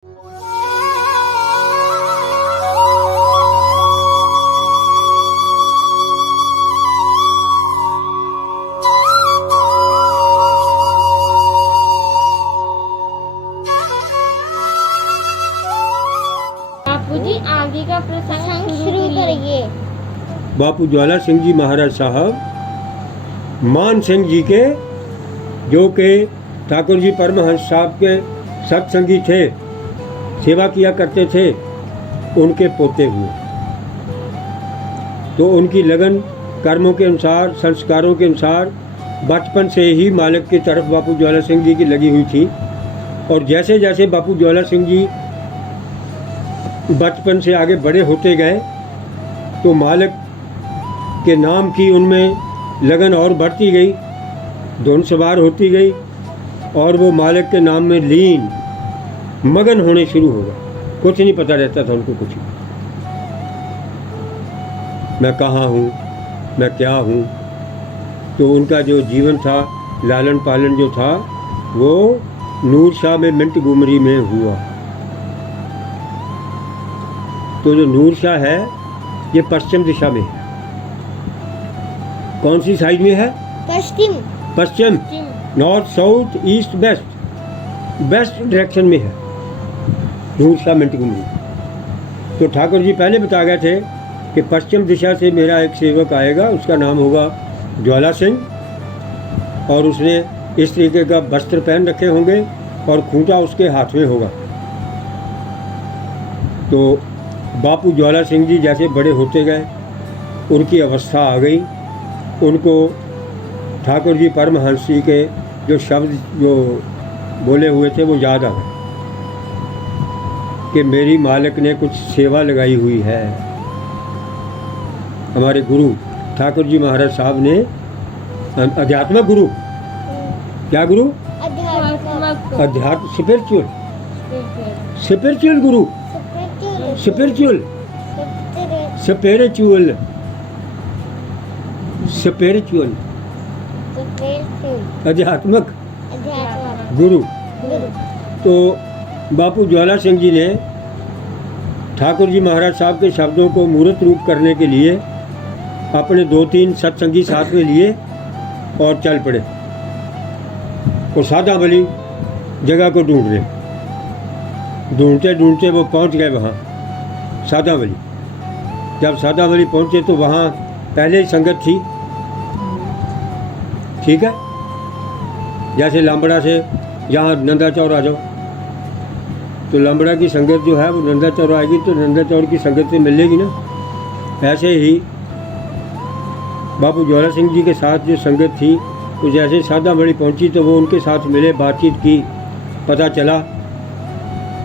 बापूजी आगे का प्रसंग शुरू करिए। बापू ज्वाला सिंह जी महाराज साहब मान सिंह जी के, जो कि ठाकुर जी परमहंस साहब के सत्संगी थे, सेवा किया करते थे, उनके पोते हुए। तो उनकी लगन कर्मों के अनुसार, संस्कारों के अनुसार बचपन से ही मालिक की तरफ बापू ज्वाला सिंह जी की लगी हुई थी। और जैसे जैसे बापू ज्वाला सिंह जी बचपन से आगे बड़े होते गए, तो मालिक के नाम की उनमें लगन और बढ़ती गई, धुन सवार होती गई, और वो मालिक के नाम में लीन मगन होने शुरू हो गए। कुछ नहीं पता रहता था उनको, कुछ मैं कहाँ हूँ, मैं क्या हूँ। तो उनका जो जीवन था, लालन पालन जो था, वो नूर शाह में मिंट गुमरी में हुआ। तो जो नूर शाह है, ये पश्चिम दिशा में है। कौन सी साइड में है? पश्चिम। पश्चिम, north, south, east, west, west direction में है नूर शाह मिंट गुमरी। तो ठाकुर जी पहले बता गए थे कि पश्चिम दिशा से मेरा एक सेवक आएगा, उसका नाम होगा ज्वाला सिंह, और उसने इस तरीके का वस्त्र पहन रखे होंगे और खूंटा उसके हाथ में होगा। तो बापू ज्वाला सिंह जी जैसे बड़े होते गए, उनकी अवस्था आ गई। उनको ठाकुर जी परमहंस जी के जो शब्द जो बोले हुए थे वो याद आ गए कि मेरी मालिक ने कुछ सेवा लगाई हुई है। हमारे गुरु ठाकुर जी महाराज साहब ने अध्यात्मक गुरु, क्या गुरु? अध्यात्म, स्पिरिचुअल, स्पिरिचुअल गुरु, स्पिरिचुअल, स्पिरिचुअल, स्पिरिचुअल, अध्यात्मक गुरु। तो बापू ज्वाला सिंह जी ने ठाकुर जी महाराज साहब के शब्दों को मूर्त रूप करने के लिए अपने 2-3 सत्संगी साथ में लिए और चल पड़े। और सादा वाली जगह को ढूंढ रहे, ढूंढते ढूंढते वो पहुंच गए वहाँ सादावली। जब सादावली पहुँचे तो वहाँ पहले ही संगत थी, ठीक है। जैसे लांबड़ा से यहाँ नंदा चौर आ जाओ, तो लांबड़ा की संगत जो है वो नंदा चौर आएगी, तो नंदा चौर की संगत से मिलेगी ना। ऐसे ही बापू ज्वाला सिंह जी के साथ जो संगत थी, तो जैसे सादावली पहुँची तो वो उनके साथ मिले, बातचीत की, पता चला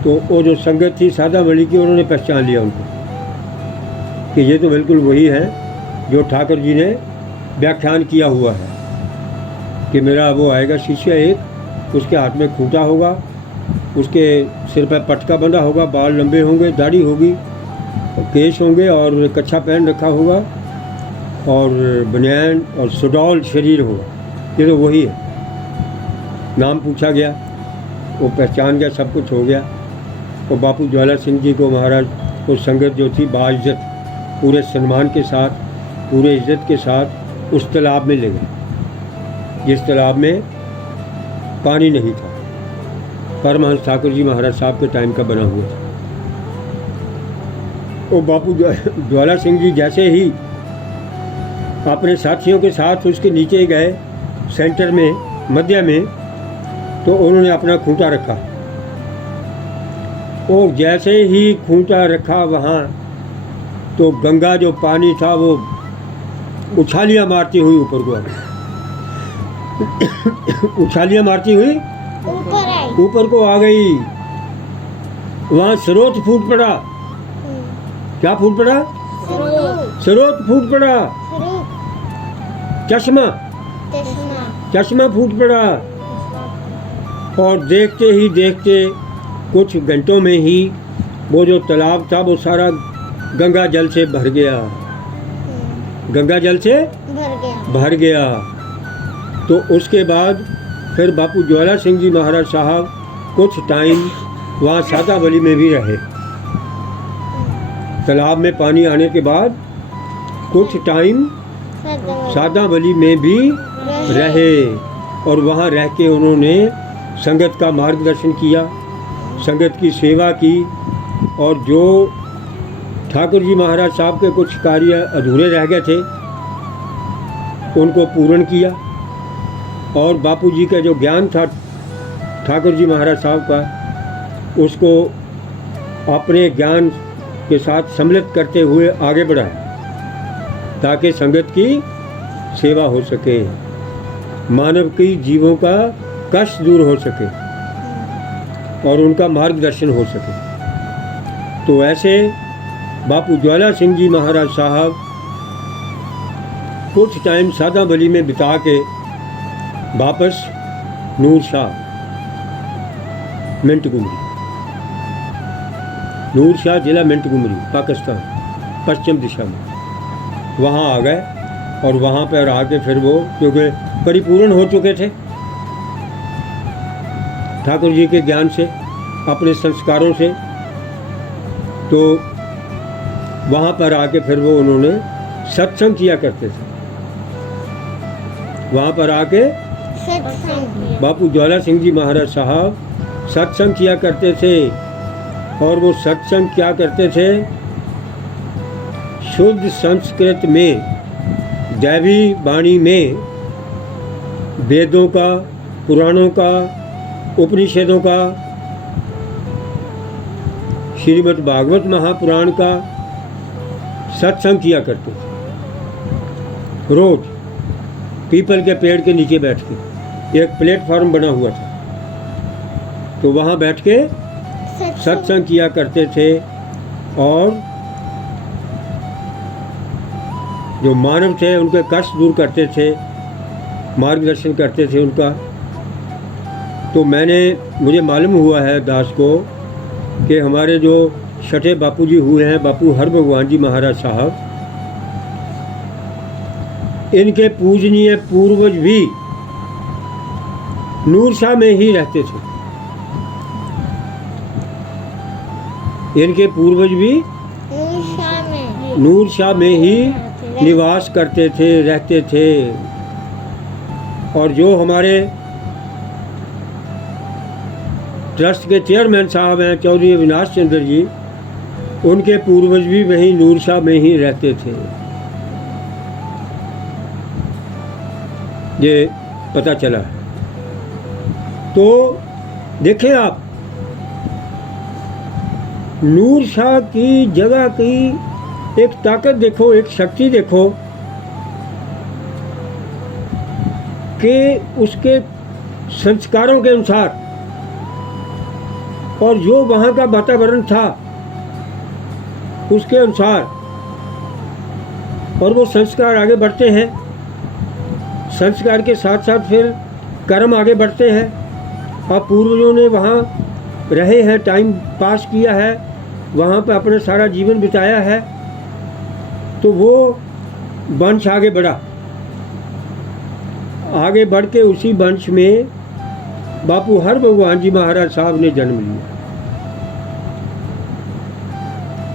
तो वो जो संगत थी सादावली की, उन्होंने पहचान लिया उनको कि ये तो बिल्कुल वही है जो ठाकुर जी ने व्याख्यान किया हुआ है कि मेरा वो आएगा शिष्य एक, उसके हाथ में खूंटा होगा, उसके सिर पर पटका बंधा होगा, बाल लंबे होंगे, दाढ़ी होगी, केश होंगे, और कच्छा पहन रखा होगा, और बनियान और सुडौल शरीर होगा। ये तो वही है। नाम पूछा गया, वो पहचान गया, सब कुछ हो गया। और बापू ज्वाला सिंह जी को महाराज वो संगत जो थी बाइज्जत, पूरे सम्मान के साथ, पूरे इज्जत के साथ उस तालाब में ले गए जिस तालाब में पानी नहीं था, परमहंस ठाकुर जी महाराज साहब के टाइम का बना हुआ था। वो बापू ज्वाला सिंह जी जैसे ही अपने साथियों के साथ उसके नीचे गए, सेंटर में, मध्य में, तो उन्होंने अपना खूंटा रखा। वो जैसे ही खूंटा रखा वहाँ, तो गंगा जो पानी था वो उछालियाँ मारती हुई ऊपर को आ गई। उछालियाँ मारती हुई ऊपर को आ गई। वहाँ स्रोत फूट पड़ा। क्या फूट पड़ा? स्रोत फूट पड़ा। चश्मा, चश्मा फूट पड़ा। और देखते ही देखते कुछ घंटों में ही वो जो तालाब था वो सारा गंगा जल से भर गया। गंगा जल से भर गया। तो उसके बाद फिर बापू ज्वाला सिंह जी महाराज साहब कुछ टाइम वहाँ सादावली में भी रहे। तालाब में पानी आने के बाद कुछ टाइम सादावली में भी रहे और वहाँ रह के उन्होंने संगत का मार्गदर्शन किया, संगत की सेवा की और जो ठाकुर जी महाराज साहब के कुछ कार्य अधूरे रह गए थे उनको पूर्ण किया और बापू जी का जो ज्ञान था ठाकुर जी महाराज साहब का उसको अपने ज्ञान के साथ सम्मिलित करते हुए आगे बढ़ाया ताकि संगत की सेवा हो सके, मानव की जीवों का कष्ट दूर हो सके और उनका मार्गदर्शन हो सके। तो ऐसे बापू ज्वाला सिंह जी महाराज साहब कुछ टाइम सादावली में बिता के वापस नूर शाह मिंट गुमरी, नूर शाह जिला मिंट गुमरी पाकिस्तान पश्चिम दिशा में वहाँ आ गए और वहाँ पर आके फिर वो क्योंकि परिपूर्ण हो चुके थे ठाकुर जी के ज्ञान से, अपने संस्कारों से, तो वहाँ पर आके फिर वो उन्होंने सत्संग किया करते थे। वहाँ पर आके बापू ज्वाला सिंह जी महाराज साहब सत्संग किया करते थे और वो सत्संग क्या करते थे, शुद्ध संस्कृत में, दैवी वाणी में, वेदों का, पुराणों का, उपनिषदों का, श्रीमद् भागवत महापुराण का सत्संग किया करते थे। रोज पीपल के पेड़ के नीचे बैठ के एक प्लेटफॉर्म बना हुआ था तो वहाँ बैठ के सत्संग किया करते थे और जो मानव थे उनके कष्ट दूर करते थे, मार्गदर्शन करते थे उनका। तो मुझे मालूम हुआ है दास को कि हमारे जो छठे बापू जी हुए हैं बापू हर भगवान जी महाराज साहब, इनके पूजनीय पूर्वज भी नूर शाह में ही रहते थे। इनके पूर्वज भी नूर शाह में ही निवास करते थे, रहते थे। और जो हमारे ट्रस्ट के चेयरमैन साहब हैं चौधरी अविनाश चंद्र जी, उनके पूर्वज भी वहीं नूर शाह में ही रहते थे। ये पता चला। तो देखें आप, नूर शाह की जगह की एक ताकत देखो, एक शक्ति देखो कि उसके संस्कारों के अनुसार और जो वहाँ का वातावरण था उसके अनुसार, और वो संस्कार आगे बढ़ते हैं, संस्कार के साथ साथ फिर कर्म आगे बढ़ते हैं। अब पूर्वजों ने वहाँ रहे हैं, टाइम पास किया है, वहाँ पे अपना सारा जीवन बिताया है, तो वो वंश आगे बढ़ा। आगे बढ़ के उसी वंश में बापू हर भगवान जी महाराज साहब ने जन्म लिया।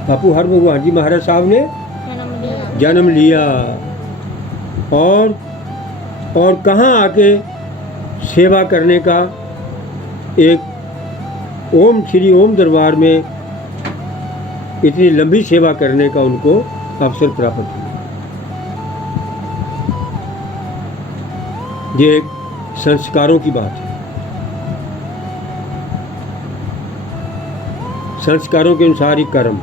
बापू हर भगवान जी महाराज साहब ने जन्म लिया और कहाँ आके सेवा करने का, एक ओम श्री ओम दरबार में इतनी लंबी सेवा करने का उनको अवसर प्राप्त हुआ। ये एक संस्कारों की बात है। संस्कारों के अनुसार ही कर्म,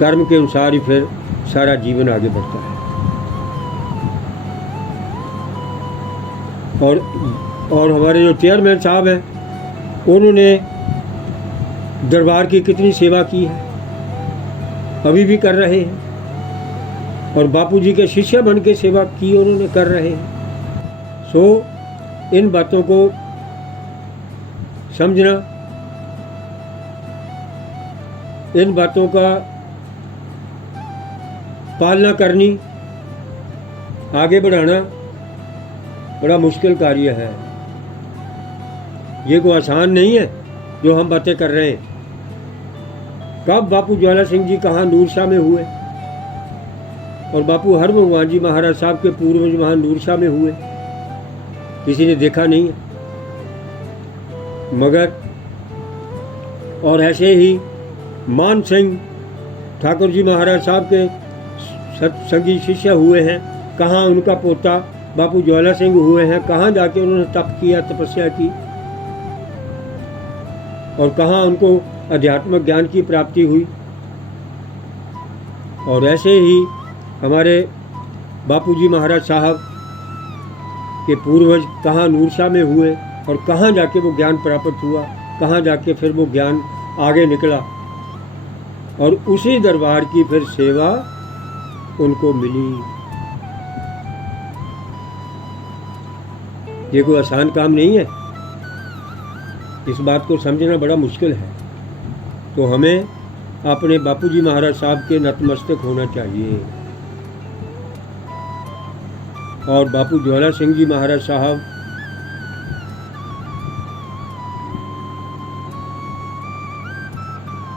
कर्म के अनुसार ही फिर सारा जीवन आगे बढ़ता है। और हमारे जो चेयरमैन साहब हैं, उन्होंने दरबार की कितनी सेवा की है, अभी भी कर रहे हैं, और बापूजी के शिष्य बन के सेवा की उन्होंने, कर रहे हैं। सो इन बातों को समझना, इन बातों का पालना करनी, आगे बढ़ाना बड़ा मुश्किल कार्य है। ये कोई आसान नहीं है। जो हम बातें कर रहे हैं। कब बापू ज्वाला सिंह जी कहाँ नूरशाह में हुए, और बापू हर भगवान जी महाराज साहब के पूर्वज वहाँ नूरशाह में हुए, किसी ने देखा नहीं है। मगर और ऐसे ही मान सिंह ठाकुर जी महाराज साहब के सत्संगी शिष्य हुए हैं, कहाँ उनका पोता बापू ज्वाला सिंह हुए हैं, कहाँ जाके उन्होंने तप किया, तपस्या की, और कहाँ उनको आध्यात्मिक ज्ञान की प्राप्ति हुई। और ऐसे ही हमारे बापूजी महाराज साहब के पूर्वज कहाँ नूरशाह में हुए, और कहाँ जाके वो ज्ञान प्राप्त हुआ, कहाँ जाके फिर वो ज्ञान आगे निकला, और उसी दरबार की फिर सेवा उनको मिली। ये कोई आसान काम नहीं है, इस बात को समझना बड़ा मुश्किल है। तो हमें अपने बापूजी महाराज साहब के नतमस्तक होना चाहिए। और बापू ज्वाला सिंह जी महाराज साहब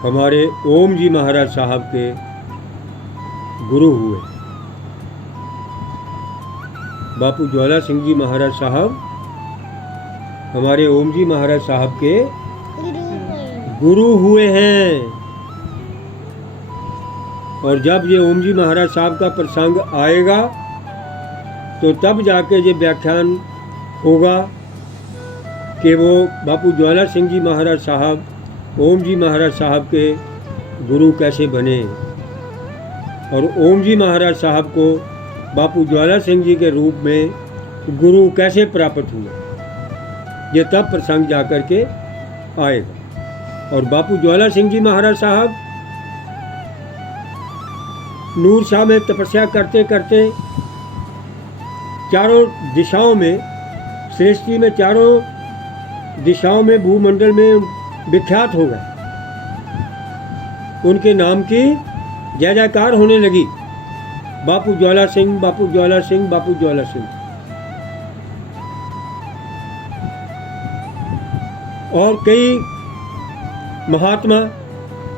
हमारे ओम जी महाराज साहब के गुरु हुए। बापू ज्वाला सिंह जी महाराज साहब हमारे ओम जी महाराज साहब के गुरु हुए हैं। और जब ये ओम जी महाराज साहब का प्रसंग आएगा तो तब जाके ये व्याख्यान होगा कि वो बापू ज्वाला सिंह जी महाराज साहब ओम जी महाराज साहब के गुरु कैसे बने, और ओम जी महाराज साहब को बापू ज्वाला सिंह जी के रूप में गुरु कैसे प्राप्त हुआ, ये तब प्रसंग जाकर के आएगा। और बापू ज्वाला सिंह जी महाराज साहब नूरशाह में तपस्या करते करते चारों दिशाओं में, सृष्टि में चारों दिशाओं में, भूमंडल में विख्यात हो गए। उनके नाम की जय जयकार होने लगी, बापू ज्वाला सिंह, बापू ज्वाला सिंह, बापू ज्वाला सिंह। और कई महात्मा,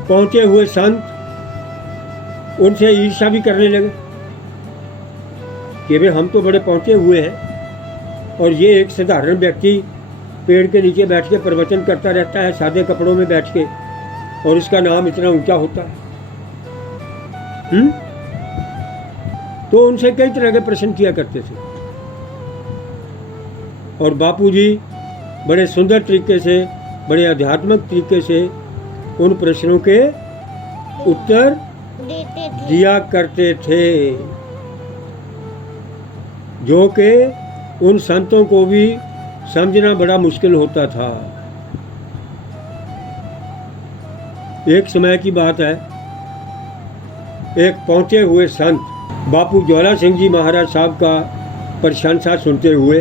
पहुंचे हुए संत उनसे ईर्ष्या भी करने लगे कि भाई हम तो बड़े पहुंचे हुए हैं, और ये एक साधारण व्यक्ति पेड़ के नीचे बैठ के प्रवचन करता रहता है, सादे कपड़ों में बैठ के, और इसका नाम इतना ऊंचा होता है। तो उनसे कई तरह के प्रश्न किया करते थे, और बापूजी बड़े सुंदर तरीके से, बड़े आध्यात्मिक तरीके से उन प्रश्नों के उत्तर दिया करते थे, जो कि उन संतों को भी समझना बड़ा मुश्किल होता था। एक समय की बात है, एक पहुंचे हुए संत बापू ज्वाला सिंह जी महाराज साहब का प्रशंसा सुनते हुए,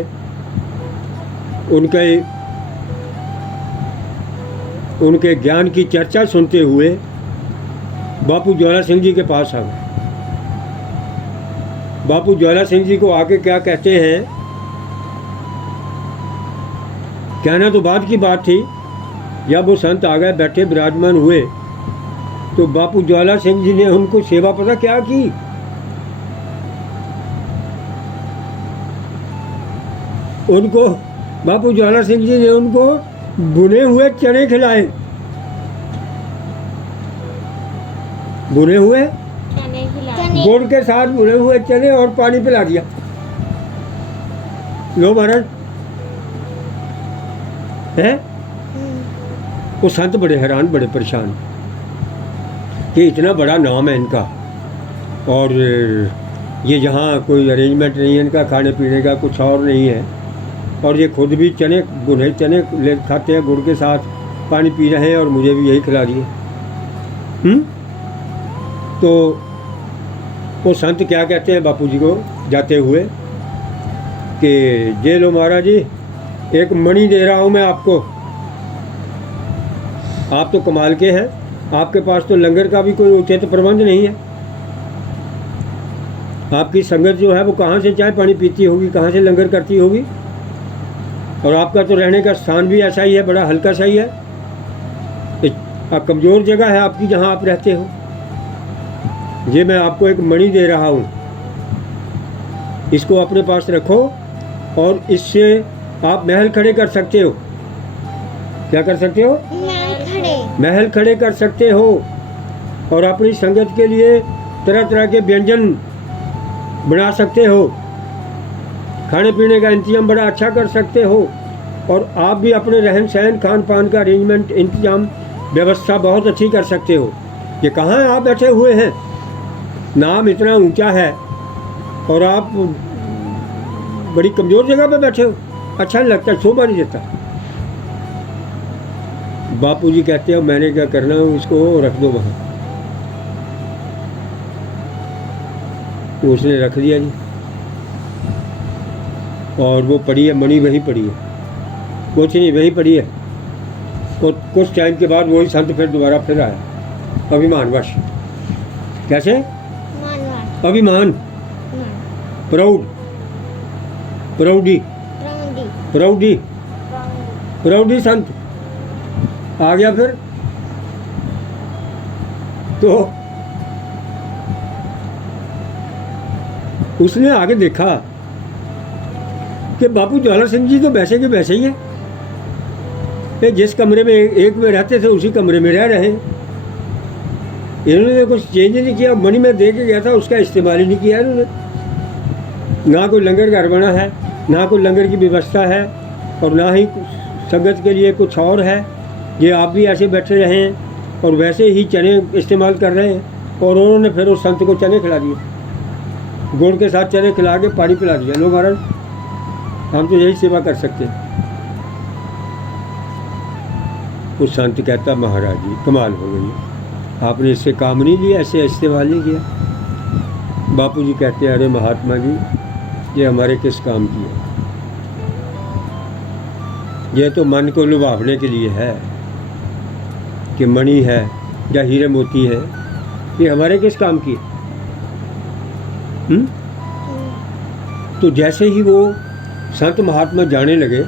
उनके ज्ञान की चर्चा सुनते हुए बापू ज्वाला सिंह जी के पास आ गए। बापू ज्वाला सिंह जी को आके क्या कहते हैं, कहना तो बाद की बात थी, जब वो संत आ गए, बैठे विराजमान हुए, तो बापू ज्वाला सिंह जी ने उनको सेवा पता क्या की, उनको बापू ज्वाला सिंह जी ने उनको भुने हुए चने खिलाए, भुने हुए गुड़ के साथ भुने हुए चने और पानी पिला दिया। लो महाराज है। वो संत बड़े हैरान, बड़े परेशान कि इतना बड़ा नाम है इनका, और ये यहाँ कोई अरेंजमेंट नहीं है इनका, खाने पीने का कुछ और नहीं है, और ये खुद भी चने, भुने चने ले खाते हैं गुड़ के साथ, पानी पी रहे हैं, और मुझे भी यही खिला दिए। तो वो संत क्या कहते हैं बापूजी को जाते हुए कि जे लो महाराज जी, एक मणि दे रहा हूँ मैं आपको, आप तो कमाल के हैं, आपके पास तो लंगर का भी कोई उचित प्रबंध नहीं है, आपकी संगत जो है वो कहाँ से चाय पानी पीती होगी, कहाँ से लंगर करती होगी, और आपका तो रहने का स्थान भी ऐसा ही है, बड़ा हल्का सा ही है, अब कमज़ोर जगह है आपकी जहाँ आप रहते हो। ये मैं आपको एक मणि दे रहा हूँ, इसको अपने पास रखो और इससे आप महल खड़े कर सकते हो। क्या कर सकते हो? महल खड़े कर सकते हो और अपनी संगत के लिए तरह तरह के व्यंजन बना सकते हो, खाने पीने का इंतजाम बड़ा अच्छा कर सकते हो और आप भी अपने रहन सहन खान पान का अरेंजमेंट इंतजाम व्यवस्था बहुत अच्छी कर सकते हो। ये कहाँ है आप बैठे हुए हैं, नाम इतना ऊंचा है और आप बड़ी कमज़ोर जगह पे बैठे हो, अच्छा नहीं लगता, शोभा नहीं देता। बापूजी कहते हैं मैंने क्या करना है, इसको रख दो वहाँ। तो उसने रख दिया जी, और वो पड़ी है मणि, वही पड़ी है, कुछ नहीं वही पड़ी है। और कुछ टाइम के बाद वही संत फिर दोबारा फिर आया, अभिमानवश। कैसे? अभिमान, प्राउड, प्राउडी संत आ गया फिर। तो उसने आगे देखा कि बापू ज्वाला सिंह जी तो वैसे के वैसे ही हैं, जिस कमरे में एक में रहते थे उसी कमरे में रह रहे हैं। इन्होंने कुछ चेंज नहीं किया, मणि में दे के गया था उसका इस्तेमाल ही नहीं किया इन्होंने। ना कोई लंगर घर बना है, ना कोई लंगर की व्यवस्था है और ना ही संगत के लिए कुछ और है। ये आप भी ऐसे बैठे रहे हैं और वैसे ही चने इस्तेमाल कर रहे हैं। और उन्होंने फिर उस संत को चने खिला दिए, गुड़ के साथ चने खिला के पानी पिला दिया। लो महाराज, हम तो यही सेवा कर सकते हैं। उस संत कहता महाराज जी कमाल हो गई, आपने इससे काम नहीं लिया, ऐसे इस्तेमाल नहीं किया। बापूजी कहते हैं अरे महात्मा जी, ये हमारे किस काम की है, ये तो मन को लुभावने के लिए है कि मणि है या हीरे मोती है, ये हमारे किस काम की है? तो जैसे ही वो संत महात्मा जाने लगे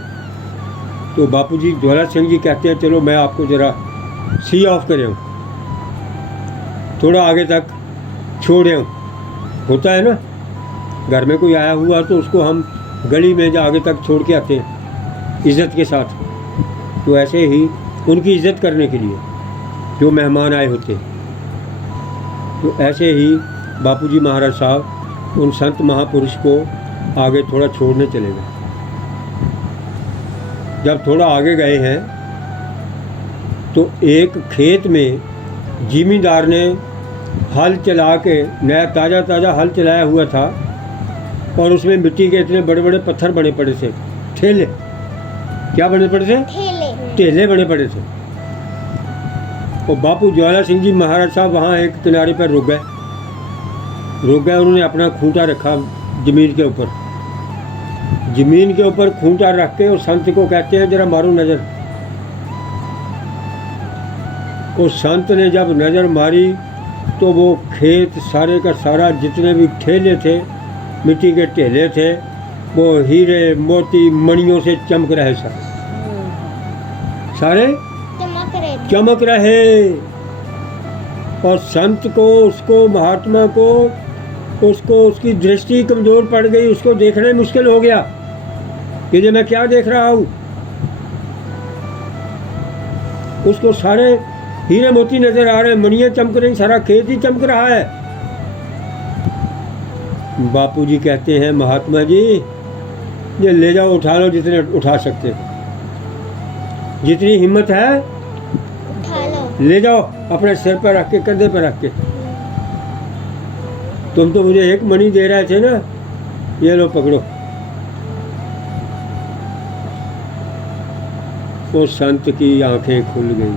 तो बापूजी ज्वाला सिंह जी कहते हैं चलो मैं आपको ज़रा सी ऑफ करे हूँ, थोड़ा आगे तक छोड़े हूँ। होता है ना, घर में कोई आया हुआ तो उसको हम गली में आगे तक छोड़ के आते हैं इज़्ज़त के साथ। तो ऐसे ही उनकी इज़्ज़त करने के लिए जो मेहमान आए होते, तो ऐसे ही बापूजी महाराज साहब उन संत महापुरुष को आगे थोड़ा छोड़ने चले गए। जब थोड़ा आगे गए हैं तो एक खेत में जिमींदार ने हल चला के, नया ताज़ा हल चलाया हुआ था और उसमें मिट्टी के इतने बड़े बड़े पत्थर बने पड़े थे, ठेले। क्या बने पड़े थे? ठेले बने पड़े थे। और बापू ज्वाला सिंह जी महाराज साहब वहाँ एक किनारे पर रुक गए। उन्होंने अपना खूंटा रखा ज़मीन के ऊपर, खूंटा रख के उस संत को कहते हैं जरा मारो नज़र। उस संत ने जब नज़र मारी तो वो खेत सारे का सारा, जितने भी ठेले थे, मिट्टी के ठेले थे, वो हीरे मोती मणियों से चमक रहे, सारे चमक रहे। और संत को, उसको महात्मा को, उसकी दृष्टि कमज़ोर पड़ गई, उसको देखना ही मुश्किल हो गया कि ये मैं क्या देख रहा हूँ। उसको सारे हीरे मोती नजर आ रहे हैं, मणियाँ चमक रही, सारा खेत ही चमक रहा है। बापूजी कहते हैं महात्मा जी ये ले जाओ, उठा लो जितने उठा सकते हो, जितनी हिम्मत है उठा लो, ले जाओ, अपने सिर पर रख के, कंधे पर रख के। तुम तो मुझे एक मणि दे रहे थे ना, ये लो पकड़ो। वो संत की आंखें खुल गई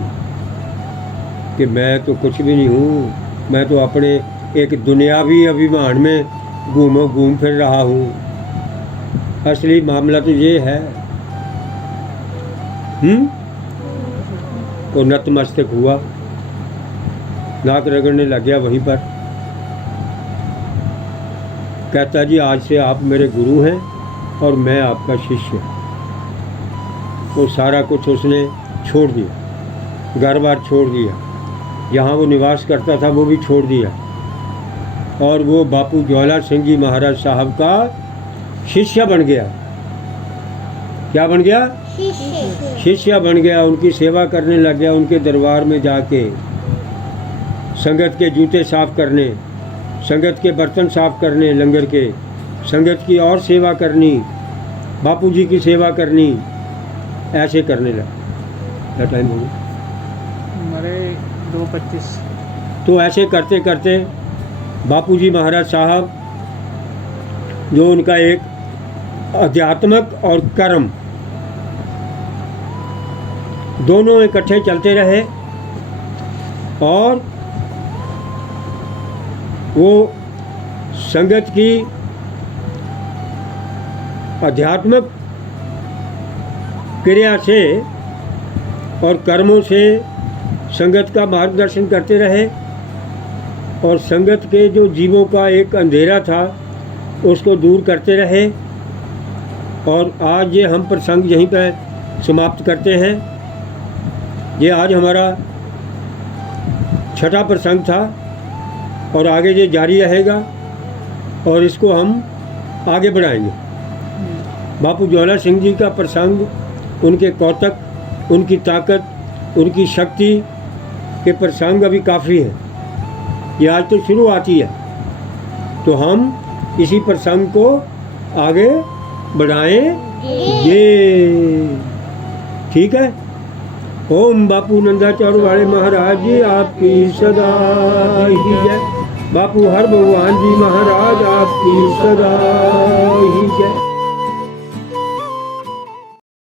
कि मैं तो कुछ भी नहीं हूँ, मैं तो अपने एक दुनियावी अभिमान में घूम फिर रहा हूँ। असली मामला तो ये है। वो नतमस्तक हुआ, नाक रगड़ने लग गया वहीं पर। कहता जी आज से आप मेरे गुरु हैं और मैं आपका शिष्य। वो सारा कुछ उसने छोड़ दिया। घर बार छोड़ दिया, जहाँ वो निवास करता था वो भी छोड़ दिया, और वो बापू ज्वाला सिंह जी महाराज साहब का शिष्य बन गया। क्या बन गया? शिष्य बन गया। उनकी सेवा करने लग गया, उनके दरबार में जाके संगत के जूते साफ करने, संगत के बर्तन साफ करने, लंगर के, संगत की और सेवा करनी, बापू जी की सेवा करनी, ऐसे करने लगा। क्या टाइम हो गया? हमारे 2:25। तो ऐसे करते करते बापू जी महाराज साहब, जो उनका एक अध्यात्मक और कर्म दोनों इकट्ठे चलते रहे, और वो संगत की आध्यात्मिक क्रिया से और कर्मों से संगत का मार्गदर्शन करते रहे, और संगत के जो जीवों का एक अंधेरा था उसको दूर करते रहे। और आज ये हम प्रसंग यहीं पर समाप्त करते हैं। ये आज हमारा छठा प्रसंग था, और आगे ये जारी रहेगा, और इसको हम आगे बढ़ाएंगे। बापू ज्वाला सिंह जी का प्रसंग, उनके कौतक, उनकी ताकत, उनकी शक्ति के प्रसंग अभी काफ़ी है। ये आज तो शुरुआत ही है, तो हम इसी प्रसंग को आगे बढ़ाएंगे। ठीक है। ओम बापू नंदाचार्य वाले महाराज जी आपकी सदा ही जय। बापू हर भगवान जी महाराज आपकी सदा ही जय।